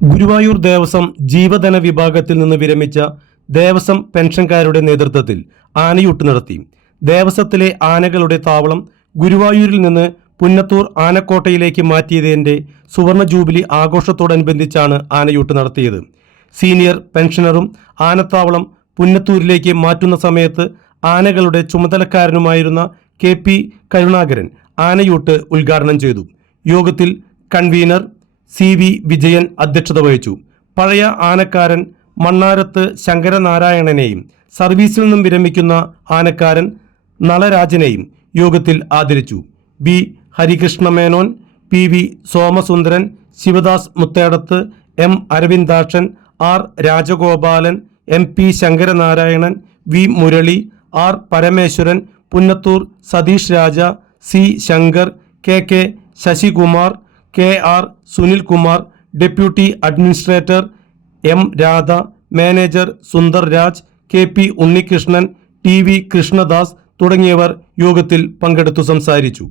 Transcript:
ഗുരുവായൂർ ദേവസ്വം ജീവധന വിഭാഗത്തിൽ നിന്ന് വിരമിച്ച ദേവസ്വം പെൻഷൻകാരുടെ നേതൃത്വത്തിൽ ആനയൂട്ട് നടത്തി. ദേവസ്വത്തിലെ ആനകളുടെ താവളം ഗുരുവായൂരിൽ നിന്ന് പുന്നത്തൂർ ആനക്കോട്ടയിലേക്ക് മാറ്റിയതിന്റെ സുവർണ ജൂബിലി ആഘോഷത്തോടനുബന്ധിച്ചാണ് ആനയൂട്ട് നടത്തിയത്. സീനിയർ പെൻഷനറും ആനത്താവളം പുന്നത്തൂരിലേക്ക് മാറ്റുന്ന സമയത്ത് ആനകളുടെ ചുമതലക്കാരനുമായിരുന്ന കെ പി കരുണാകരൻ ആനയൂട്ട് ഉദ്ഘാടനം ചെയ്തു. യോഗത്തിൽ കൺവീനർ സി വി വിജയൻ അധ്യക്ഷത വഹിച്ചു. പഴയ ആനക്കാരൻ മണ്ണാരത്ത് ശങ്കരനാരായണനെയും സർവീസിൽ നിന്നും വിരമിക്കുന്ന ആനക്കാരൻ നളരാജനെയും യോഗത്തിൽ ആദരിച്ചു. B Harikrishna Menon P V Somasundaran Sivadas Muthedath M Aravindakshan R Rajagopalan M P Sankaranarayanan V Murali R Parameswaran Punnathur Satheesh Raja C Shankar K K Sasikumar K R Sunilkumar deputy administrator M Radha manager Sundar Raj K P Unnikrishnan T V Krishnadas തുടങ്ങിയവർ യോഗത്തിൽ പങ്കെടുത്തു സംസാരിച്ചു.